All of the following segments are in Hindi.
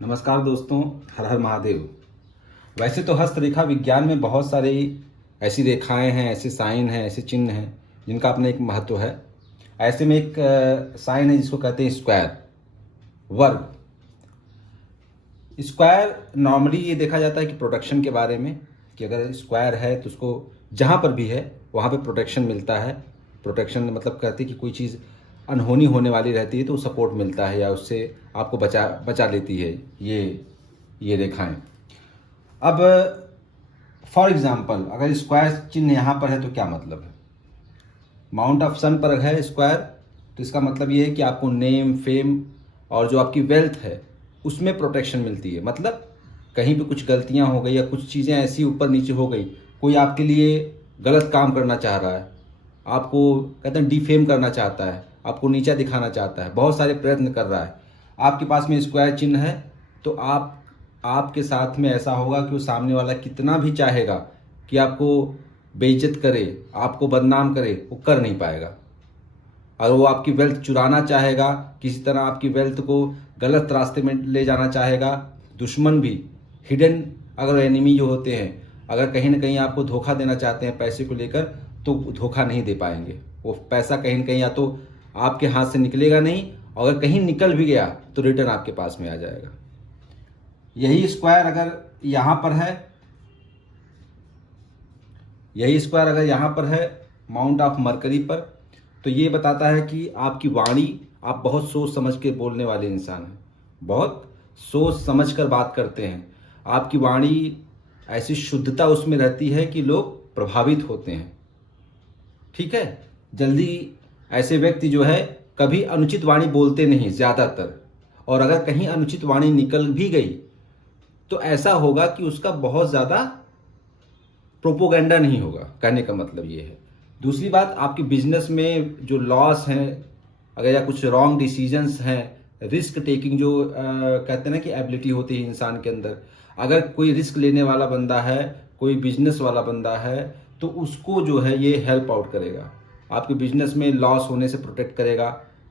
नमस्कार दोस्तों, हर हर महादेव। वैसे तो हस्तरेखा विज्ञान में बहुत सारी ऐसी रेखाएं हैं, ऐसे साइन हैं, ऐसे चिन्ह हैं जिनका अपना एक महत्व है। ऐसे में एक साइन है जिसको कहते हैं स्क्वायर, वर्ग। स्क्वायर नॉर्मली ये देखा जाता है कि प्रोटेक्शन के बारे में, कि अगर स्क्वायर है तो उसको जहाँ पर भी है वहाँ पे प्रोटेक्शन मिलता है। प्रोटेक्शन मतलब कहते हैं कि कोई चीज़ अनहोनी होने वाली रहती है तो सपोर्ट मिलता है या उससे आपको बचा लेती है ये रेखाएं। अब फॉर एग्जांपल अगर स्क्वायर चिन्ह यहाँ पर है तो क्या मतलब है? माउंट ऑफ सन पर है स्क्वायर तो इसका मतलब ये है कि आपको नेम, फेम और जो आपकी वेल्थ है उसमें प्रोटेक्शन मिलती है। मतलब कहीं भी कुछ गलतियां हो गई या कुछ चीज़ें ऐसी ऊपर नीचे हो गई, कोई आपके लिए गलत काम करना चाह रहा है, आपको कहते हैं डिफेम करना चाहता है, आपको नीचा दिखाना चाहता है, बहुत सारे प्रयत्न कर रहा है, आपके पास में स्क्वायर चिन्ह है तो आपके साथ में ऐसा होगा कि वो सामने वाला कितना भी चाहेगा कि आपको बेइज्जत करे, आपको बदनाम करे, वो कर नहीं पाएगा। और वो आपकी वेल्थ चुराना चाहेगा, किसी तरह आपकी वेल्थ को गलत रास्ते में ले जाना चाहेगा। दुश्मन भी, हिडन अगर एनिमी जो होते हैं, अगर कहीं ना कहीं आपको धोखा देना चाहते हैं पैसे को लेकर तो धोखा नहीं दे पाएंगे। वो पैसा कहीं ना कहीं या तो आपके हाथ से निकलेगा नहीं, और अगर कहीं निकल भी गया तो रिटर्न आपके पास में आ जाएगा। यही स्क्वायर अगर यहाँ पर है, यही स्क्वायर अगर यहाँ पर है माउंट ऑफ मरकरी पर, तो ये बताता है कि आपकी वाणी, आप बहुत सोच समझ के बोलने वाले इंसान हैं, बहुत सोच समझ कर बात करते हैं। आपकी वाणी ऐसी शुद्धता उसमें रहती है कि लोग प्रभावित होते हैं। ठीक है, जल्दी ऐसे व्यक्ति जो है कभी अनुचित वाणी बोलते नहीं ज़्यादातर, और अगर कहीं अनुचित वाणी निकल भी गई तो ऐसा होगा कि उसका बहुत ज़्यादा प्रोपोगंडा नहीं होगा, कहने का मतलब ये है। दूसरी बात, आपके बिजनेस में जो लॉस हैं अगर या कुछ रॉन्ग डिसीजंस हैं, रिस्क टेकिंग जो कहते हैं ना कि एबिलिटी होती है इंसान के अंदर, अगर कोई रिस्क लेने वाला बंदा है, कोई बिजनेस वाला बंदा है तो उसको जो है ये हेल्प आउट करेगा, आपके बिजनेस में लॉस होने से प्रोटेक्ट करेगा,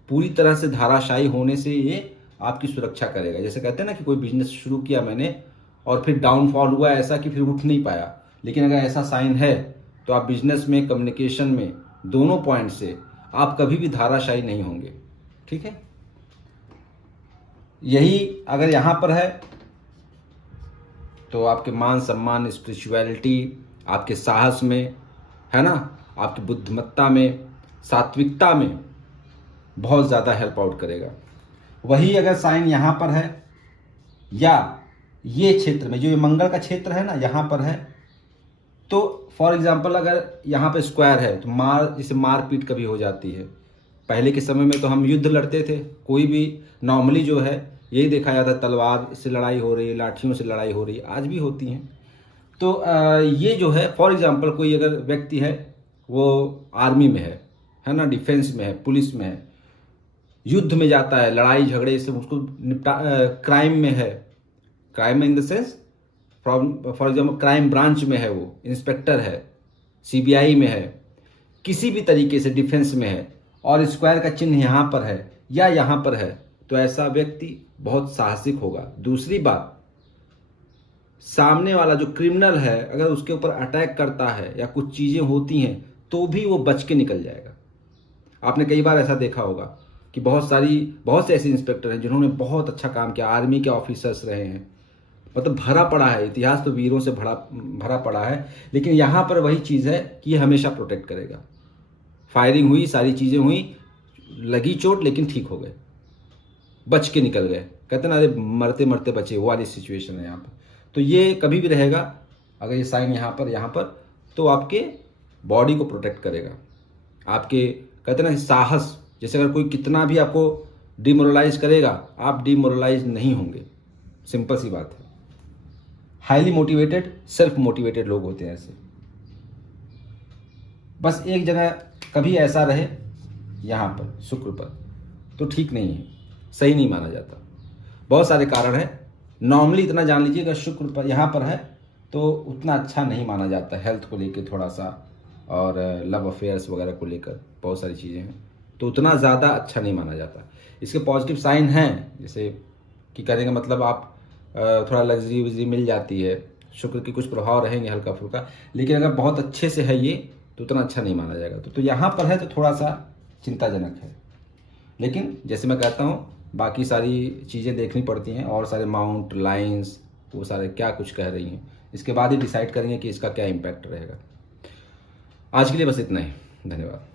पूरी तरह से धाराशायी होने से ये आपकी सुरक्षा करेगा। जैसे कहते हैं ना कि कोई बिजनेस शुरू किया मैंने और फिर डाउनफॉल हुआ ऐसा कि फिर उठ नहीं पाया, लेकिन अगर ऐसा साइन है तो आप बिजनेस में, कम्युनिकेशन में, दोनों पॉइंट से आप कभी भी धाराशायी नहीं होंगे। ठीक है, यही अगर यहाँ पर है तो आपके मान सम्मान, स्पिरिचुअलिटी, आपके साहस में, है ना, आपकी बुद्धिमत्ता में, सात्विकता में बहुत ज़्यादा हेल्प आउट करेगा। वही अगर साइन यहाँ पर है या ये क्षेत्र में, जो ये मंगल का क्षेत्र है ना यहाँ पर है, तो फॉर एग्जाम्पल अगर यहाँ पे स्क्वायर है तो जैसे मारपीट कभी हो जाती है। पहले के समय में तो हम युद्ध लड़ते थे, कोई भी नॉर्मली जो है यही देखा जाता है, तलवार से लड़ाई हो रही है, लाठियों से लड़ाई हो रही है, आज भी होती हैं। तो ये जो है फॉर एग्जाम्पल कोई अगर व्यक्ति है, वो आर्मी में है ना, डिफेंस में है, पुलिस में है, युद्ध में जाता है, लड़ाई झगड़े से उसको क्राइम में है, crime in the sense for example crime branch में है, वो इंस्पेक्टर है, सीबीआई में है, किसी भी तरीके से डिफेंस में है और स्क्वायर का चिन्ह यहाँ पर है या यहाँ पर है तो ऐसा व्यक्ति बहुत साहसिक होगा। दूसरी बात, सामने वाला जो क्रिमिनल है अगर उसके ऊपर अटैक करता है या कुछ चीज़ें होती हैं तो भी वो बच के निकल जाएगा। आपने कई बार ऐसा देखा होगा कि बहुत से ऐसे इंस्पेक्टर हैं जिन्होंने बहुत अच्छा काम किया, आर्मी के ऑफिसर्स रहे हैं, मतलब भरा पड़ा है, इतिहास तो वीरों से भरा पड़ा है। लेकिन यहाँ पर वही चीज़ है कि ये हमेशा प्रोटेक्ट करेगा। फायरिंग हुई, सारी चीज़ें हुई, लगी चोट लेकिन ठीक हो गए, बच के निकल गए, कहते ना अरे मरते मरते बचे, वो वाली सिचुएशन है यहाँ पर। तो ये कभी भी रहेगा अगर ये साइन यहाँ पर तो आपके बॉडी को प्रोटेक्ट करेगा, आपके कहते ना साहस, जैसे अगर कोई कितना भी आपको डिमोरलाइज करेगा आप डिमोरलाइज नहीं होंगे, सिंपल सी बात है। हाईली मोटिवेटेड, सेल्फ मोटिवेटेड लोग होते हैं ऐसे। बस एक जगह कभी ऐसा रहे यहाँ पर शुक्र पर तो ठीक नहीं है, सही नहीं माना जाता। बहुत सारे कारण हैं, नॉर्मली इतना जान लीजिए अगर शुक्र पर यहाँ पर है तो उतना अच्छा नहीं माना जाता, हेल्थ को लेकर थोड़ा सा और लव अफेयर्स वगैरह को लेकर बहुत सारी चीज़ें हैं तो उतना ज़्यादा अच्छा नहीं माना जाता। इसके पॉजिटिव साइन हैं, जैसे कि करेंगे मतलब आप थोड़ा लग्जरी वग्जरी मिल जाती है, शुक्र के कुछ प्रभाव रहेंगे हल्का फुल्का, लेकिन अगर बहुत अच्छे से है ये तो उतना अच्छा नहीं माना जाएगा। तो यहाँ पर है तो थोड़ा सा चिंताजनक है। लेकिन जैसे मैं कहता हूँ बाकी सारी चीज़ें देखनी पड़ती हैं, और सारे माउंट लाइंस वो सारे क्या कुछ कह रही हैं, इसके बाद ही डिसाइड करेंगे कि इसका क्या इम्पैक्ट रहेगा। आज के लिए बस इतना ही, धन्यवाद।